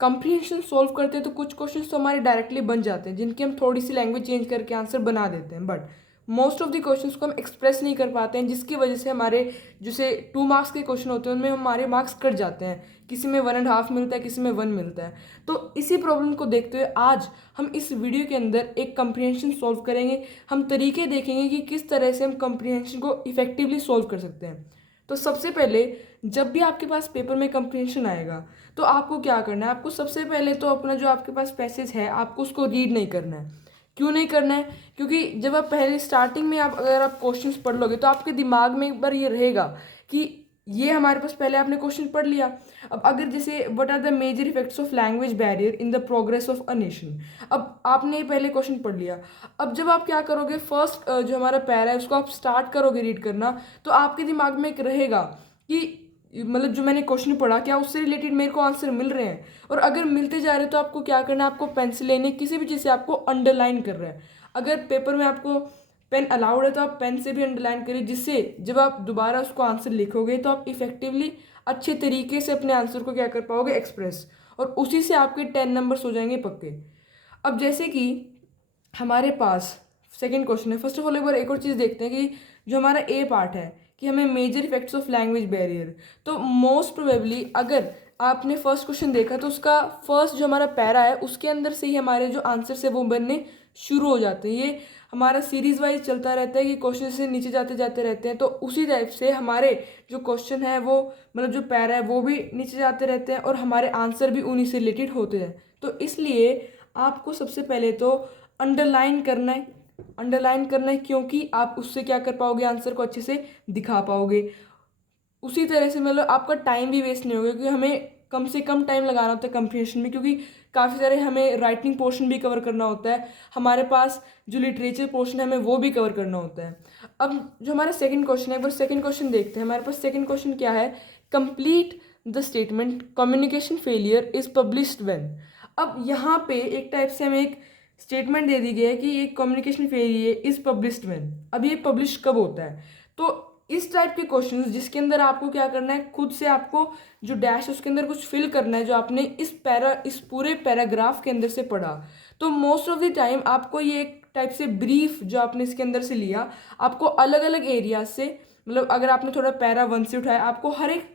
Comprehension solve करते हैं तो कुछ क्वेश्चंस तो हमारे डायरेक्टली बन जाते हैं, जिनकी हम थोड़ी सी लैंग्वेज चेंज करके आंसर बना देते हैं, but most of the questions को हम एक्सप्रेस नहीं कर पाते हैं, जिसकी वजह से हमारे जैसे 2 मार्क्स के क्वेश्चन होते हैं उनमें हमारे मार्क्स कट जाते हैं, किसी में 1.5 मिलता है, किसी में 1 मिलता है। तो इसी प्रॉब्लम को देखते हुए आज हम इस वीडियो के अंदर एक कंप्रीहेंशन सॉल्व करेंगे। हम तरीके देखेंगे कि किस तरह से हम कंप्रीहेंशन को इफेक्टिवली सॉल्व कर सकते हैं। तो सबसे पहले जब भी आपके पास पेपर में कंप्रीहेंशन आएगा तो आपको क्या करना है, आपको सबसे पहले तो अपना जो आपके पास पैसेज है आपको उसको रीड नहीं करना है। क्यों नहीं करना है? क्योंकि जब आप पहले स्टार्टिंग में अगर आप क्वेश्चंस पढ़ लोगे तो आपके दिमाग में एक बार ये रहेगा कि ये हमारे पास पहले आपने क्वेश्चन पढ़ लिया। अब अगर जैसे what are the major effects of language barrier in the progress of a nation, अब आपने पहले क्वेश्चन पढ़ लिया। अब जब आप क्या करोगे, फर्स्ट जो हमारा पैरा है उसको आप स्टार्ट करोगे रीड करना, तो आपके दिमाग में एक रहेगा कि मतलब जो मैंने क्वेश्चन पढ़ा क्या उससे रिलेटेड मेरे को आंसर मिल रहे हैं। और अगर मिलते जा रहे हैं तो आपको क्या करना है, आपको पेंसिल लेने, किसी भी चीज़ से आपको अंडरलाइन कर रहा है। अगर पेपर में आपको पेन अलाउड है तो आप पेन से भी अंडरलाइन करिए, जिससे जब आप दोबारा उसको आंसर लिखोगे तो आप इफेक्टिवली अच्छे तरीके से अपने आंसर को क्या कर पाओगे, एक्सप्रेस, और उसी से आपके 10 नंबर्स हो जाएंगे पक्के। अब जैसे कि हमारे पास सेकंड क्वेश्चन है, फर्स्ट ऑफ ऑल एक बार एक और चीज़ देखते हैं कि जो हमारा ए पार्ट है कि हमें major effects of language barrier, तो मोस्ट प्रोबेबली अगर आपने फर्स्ट क्वेश्चन देखा तो उसका फर्स्ट जो हमारा पैरा है उसके अंदर से ही हमारे जो आंसर्स है वो बनने शुरू हो जाते हैं। ये हमारा सीरीज वाइज चलता रहता है कि क्वेश्चन से नीचे जाते जाते रहते हैं, तो उसी टाइप से हमारे जो क्वेश्चन है वो मतलब जो पैरा है वो भी नीचे जाते रहते हैं और हमारे आंसर भी उन्हीं से रिलेटेड होते हैं। तो इसलिए आपको सबसे पहले तो अंडरलाइन करना है, अंडरलाइन करना है, क्योंकि आप उससे क्या कर पाओगे, आंसर को अच्छे से दिखा पाओगे। उसी तरह से मतलब आपका टाइम भी वेस्ट नहीं होगा, क्योंकि हमें कम से कम टाइम लगाना होता है कंप्रीहेंशन में, क्योंकि काफ़ी सारे हमें राइटिंग पोर्शन भी कवर करना होता है, हमारे पास जो लिटरेचर पोर्शन है हमें वो भी कवर करना होता है। अब जो हमारा सेकंड क्वेश्चन है वो सेकंड क्वेश्चन देखते हैं। हमारे पास सेकंड क्वेश्चन क्या है, complete the statement communication failure is published when. अब यहाँ पे एक टाइप से हमें एक स्टेटमेंट दे दी गई है कि ये communication failure is published when. अब ये पब्लिश कब होता है? तो इस टाइप के क्वेश्चंस जिसके अंदर आपको क्या करना है, खुद से आपको जो डैश है उसके अंदर कुछ फिल करना है जो आपने इस पूरे पैराग्राफ के अंदर से पढ़ा। तो मोस्ट ऑफ द टाइम आपको ये एक टाइप से ब्रीफ जो आपने इसके अंदर से लिया, आपको अलग अलग एरियाज से, मतलब अगर आपने थोड़ा पैरा 1 से उठाया, आपको हर एक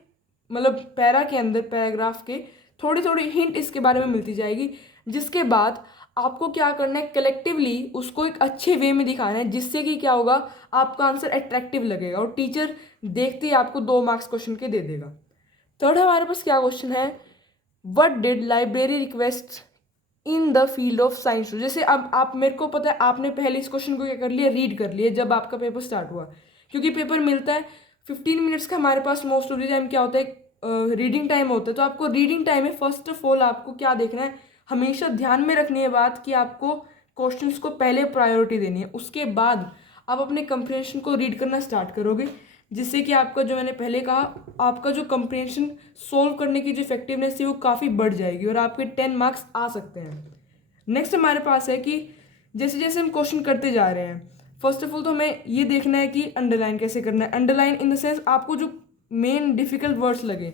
मतलब पैरा के अंदर पैराग्राफ के थोड़ी थोड़ी हिंट इसके बारे में मिलती जाएगी, जिसके बाद आपको क्या करना है, कलेक्टिवली उसको एक अच्छे वे में दिखाना है, जिससे कि क्या होगा, आपका आंसर अट्रैक्टिव लगेगा और टीचर देखते ही आपको 2 मार्क्स क्वेश्चन के दे देगा। थर्ड हमारे पास क्या क्वेश्चन है, what did library request in the field of science. जैसे अब आप, मेरे को पता है आपने पहले इस क्वेश्चन को क्या कर लिया, रीड कर लिया जब आपका पेपर स्टार्ट हुआ, क्योंकि पेपर मिलता है 15 मिनट्स का, हमारे पास मोस्ट ऑफ द टाइम क्या होता है, रीडिंग टाइम होता है। तो आपको रीडिंग टाइम में फर्स्ट ऑफ ऑल आपको क्या देखना है, हमेशा ध्यान में रखनी है बात कि आपको क्वेश्चंस को पहले प्रायोरिटी देनी है, उसके बाद आप अपने कंप्रीहेंशन को रीड करना स्टार्ट करोगे, जिससे कि आपका जो मैंने पहले कहा, आपका जो कंप्रीहेंशन सोल्व करने की जो इफेक्टिवनेस है वो काफ़ी बढ़ जाएगी और आपके 10 मार्क्स आ सकते हैं। नेक्स्ट हमारे पास है कि जैसे जैसे हम क्वेश्चन करते जा रहे हैं, फर्स्ट ऑफ ऑल तो हमें ये देखना है कि अंडरलाइन कैसे करना है। अंडरलाइन इन द सेंस आपको जो मेन डिफिकल्ट वर्ड्स लगे।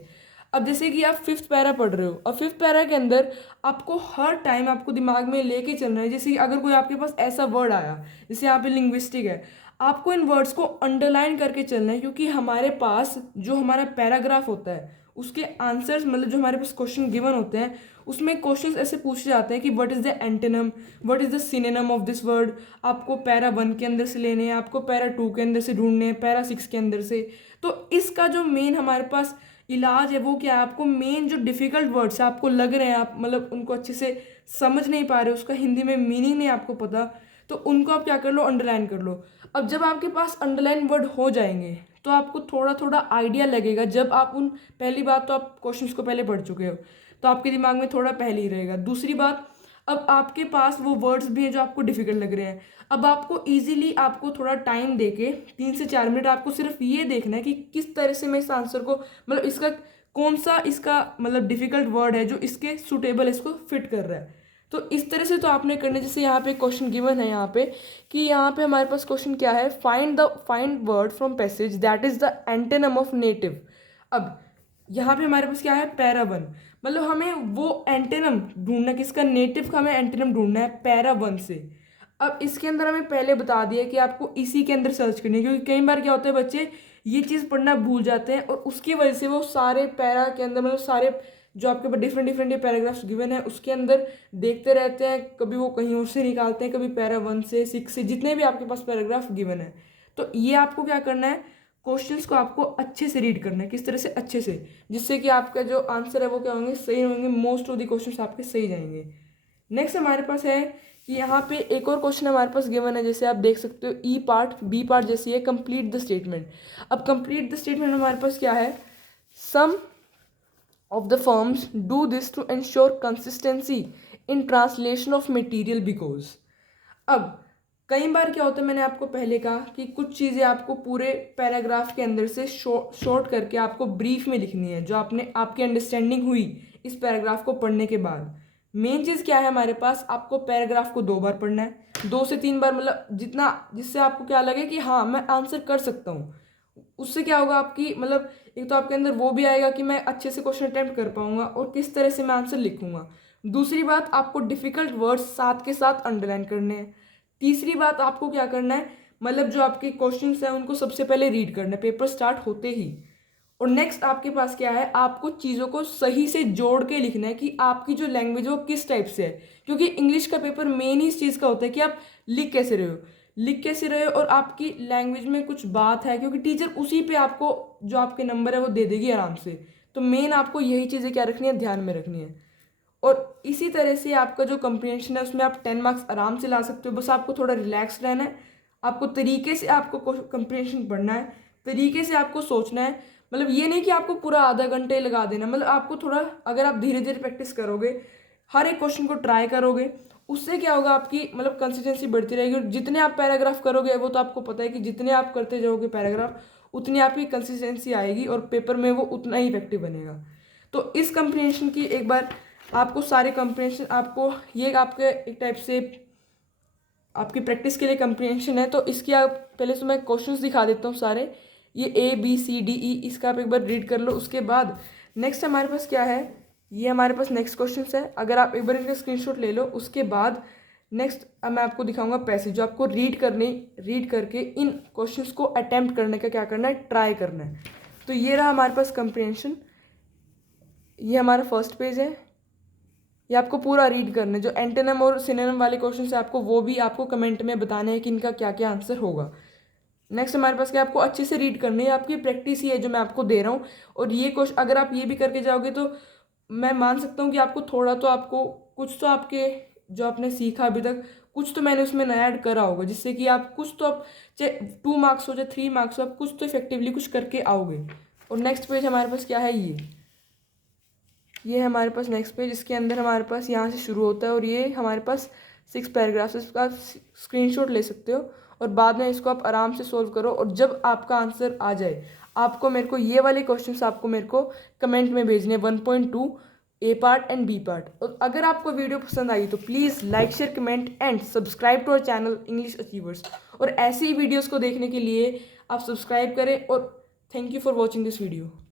अब जैसे कि आप 5th पैरा पढ़ रहे हो, और 5th पैरा के अंदर आपको हर टाइम आपको दिमाग में लेके चलना है, जैसे कि अगर कोई आपके पास ऐसा वर्ड आया, जैसे यहाँ पे लिंग्विस्टिक है, आपको इन वर्ड्स को अंडरलाइन करके चलना है, क्योंकि हमारे पास जो हमारा पैराग्राफ होता है उसके आंसर्स, मतलब जो हमारे पास क्वेश्चन गिवन होते हैं उसमें क्वेश्चंस ऐसे पूछे जाते हैं कि what is the antonym, what is the synonym of this word. आपको पैरा 1 के अंदर से लेने हैं, आपको पैरा 2 के अंदर से ढूंढने हैं, पैरा 6 के अंदर से। तो इसका जो मेन हमारे पास इलाज है वो क्या है, आपको मेन जो डिफ़िकल्ट वर्ड्स है आपको लग रहे हैं, आप मतलब उनको अच्छे से समझ नहीं पा रहे, उसका हिंदी में मीनिंग नहीं आपको पता, तो उनको आप क्या कर लो, अंडरलाइन कर लो। अब जब आपके पास अंडरलाइन वर्ड हो जाएंगे तो आपको थोड़ा थोड़ा आइडिया लगेगा, जब आप उन, पहली बात तो आप क्वेश्चंस को पहले पढ़ चुके हो तो आपके दिमाग में थोड़ा पहले ही रहेगा। दूसरी बात, अब आपके पास वो वर्ड्स भी हैं जो आपको डिफिकल्ट लग रहे हैं। अब आपको इजीली, आपको थोड़ा टाइम देके 3 से 4 मिनट आपको सिर्फ ये देखना है कि किस तरह से मैं इस आंसर को, मतलब इसका कौन सा इसका मतलब डिफिकल्ट वर्ड है जो इसके सुटेबल, इसको फिट कर रहा है। तो इस तरह से तो आपने करना है। जैसे यहाँ पे क्वेश्चन गिवन है यहाँ पे कि यहाँ पे हमारे पास क्वेश्चन क्या है, find word from passage that is the antonym of native. अब यहाँ पे हमारे पास क्या है, पैरा 1, मतलब हमें वो एंटेनम ढूंढना है, किसका नेटिव का हमें एंटेनम ढूंढना है पैरा 1 से। अब इसके अंदर हमें पहले बता दिया कि आपको इसी के अंदर सर्च करनी है, क्योंकि कई बार क्या होता है बच्चे ये चीज़ पढ़ना भूल जाते हैं और उसकी वजह से वो सारे पैरा के अंदर मतलब सारे जो आपके पास डिफरेंट डिफरेंट पैराग्राफ्स गिवन है उसके अंदर देखते रहते हैं, कभी वो कहीं और से निकालते हैं, कभी पैरा 1 से 6 से जितने भी आपके पास पैराग्राफ गिवन है। तो ये आपको क्या करना है, क्वेश्चंस को आपको अच्छे से रीड करना है, किस तरह से अच्छे से, जिससे कि आपका जो आंसर है वो क्या होंगे, सही होंगे, मोस्ट ऑफ द क्वेश्चंस आपके सही जाएंगे। नेक्स्ट हमारे पास है कि यहाँ पे एक और क्वेश्चन हमारे पास गिवन है, जैसे आप देख सकते हो ई पार्ट बी पार्ट जैसी है, कंप्लीट द स्टेटमेंट। अब कंप्लीट द स्टेटमेंट हमारे पास क्या है, सम of the firms do this to ensure consistency in translation of material because। अब कई बार क्या होता है, मैंने आपको पहले कहा कि कुछ चीज़ें आपको पूरे पैराग्राफ के अंदर से शॉर्ट करके आपको ब्रीफ में लिखनी है, जो आपकी अंडरस्टैंडिंग हुई इस पैराग्राफ को पढ़ने के बाद। मेन चीज़ क्या है हमारे पास, आपको पैराग्राफ को 2 बार पढ़ना है, 2 से 3 बार, मतलब जितना, जिससे आपको क्या लगे कि हाँ मैं आंसर कर सकता हूँ। उससे क्या होगा आपकी मतलब एक तो आपके अंदर वो भी आएगा कि मैं अच्छे से क्वेश्चन अटेम्प्ट कर पाऊंगा और किस तरह से मैं आंसर लिखूंगा। दूसरी बात, आपको डिफिकल्ट वर्ड्स साथ के साथ अंडरलाइन करने हैं। तीसरी बात, आपको क्या करना है, मतलब जो आपके क्वेश्चंस हैं उनको सबसे पहले रीड करना है पेपर स्टार्ट होते ही। और नेक्स्ट आपके पास क्या है, आपको चीज़ों को सही से जोड़ के लिखना है कि आपकी जो लैंग्वेज है वो किस टाइप से है, क्योंकि इंग्लिश का पेपर मेन ही इस चीज़ का होता है कि आप लिख कैसे रहे हो और आपकी लैंग्वेज में कुछ बात है, क्योंकि टीचर उसी पे आपको जो आपके नंबर है वो दे देगी आराम से। तो मेन आपको यही चीज़ें क्या रखनी है, ध्यान में रखनी है। और इसी तरह से आपका जो कंप्रीहेंशन है उसमें आप 10 मार्क्स आराम से ला सकते हो, बस आपको थोड़ा रिलैक्स रहना है, आपको तरीके से आपको कंप्रीहेंशन पढ़ना है, तरीके से आपको सोचना है। मतलब ये नहीं कि आपको पूरा आधा घंटे लगा देना, मतलब आपको थोड़ा, अगर आप धीरे धीरे प्रैक्टिस करोगे, हर एक क्वेश्चन को ट्राई करोगे, उससे क्या होगा, आपकी मतलब कंसिस्टेंसी बढ़ती रहेगी। और जितने आप पैराग्राफ करोगे, वो तो आपको पता है कि जितने आप करते जाओगे पैराग्राफ, उतनी आपकी कंसिस्टेंसी आएगी और पेपर में वो उतना ही इफेक्टिव बनेगा। तो इस कंप्रीहेंशन की एक बार आपको सारे कंप्रीहेंशन, आपको ये आपके एक टाइप से आपकी प्रैक्टिस के लिए कंप्रीहेंशन है। तो इसकी आप पहले तो मैं क्वेश्चंस दिखा देता हूँ सारे, ये ABCDE, इसका आप एक बार रीड कर लो। उसके बाद नेक्स्ट हमारे पास क्या है, ये हमारे पास नेक्स्ट क्वेश्चन है, अगर आप एक बार इनका स्क्रीनशॉट ले लो। उसके बाद नेक्स्ट अब मैं आपको दिखाऊंगा पैसेज, जो आपको रीड करके इन क्वेश्चंस को अटेम्प्ट करने का क्या करना है, ट्राई करना है। तो ये रहा हमारे पास कंप्रीहेंशन, ये हमारा फर्स्ट पेज है, ये आपको पूरा रीड करना है। जो एंटोनिम और सिनोनिम वाले क्वेश्चन है आपको वो भी आपको कमेंट में बताने हैं कि इनका क्या क्या आंसर होगा। नेक्स्ट हमारे पास क्या, आपको अच्छे से रीड करनी है, आपकी प्रैक्टिस ही है जो मैं आपको दे रहा हूँ। और ये क्वेश्चन अगर आप ये भी करके जाओगे तो मैं मान सकता हूँ कि आपको थोड़ा तो, आपको कुछ तो, आपके जो आपने सीखा अभी तक कुछ तो मैंने उसमें नया ऐड करा होगा, जिससे कि आप कुछ तो, आप चाहे 2 मार्क्स हो चाहे 3 मार्क्स हो, आप कुछ तो इफेक्टिवली कुछ करके आओगे। और नेक्स्ट पेज हमारे पास क्या है, ये हमारे पास नेक्स्ट पेज, इसके अंदर हमारे पास यहाँ से शुरू होता है और ये हमारे पास 6 पैराग्राफ्स, इसका आप स्क्रीनशॉट ले सकते हो और बाद में इसको आप आराम से सोल्व करो। और जब आपका आंसर आ जाए, आपको मेरे को ये वाले क्वेश्चंस आपको मेरे को कमेंट में भेजने, 1.2 A part and B part. और अगर आपको वीडियो पसंद आई तो please like share comment and subscribe to our channel English achievers. और ऐसी ही वीडियोज़ को देखने के लिए आप सब्सक्राइब करें। और thank you for watching this video.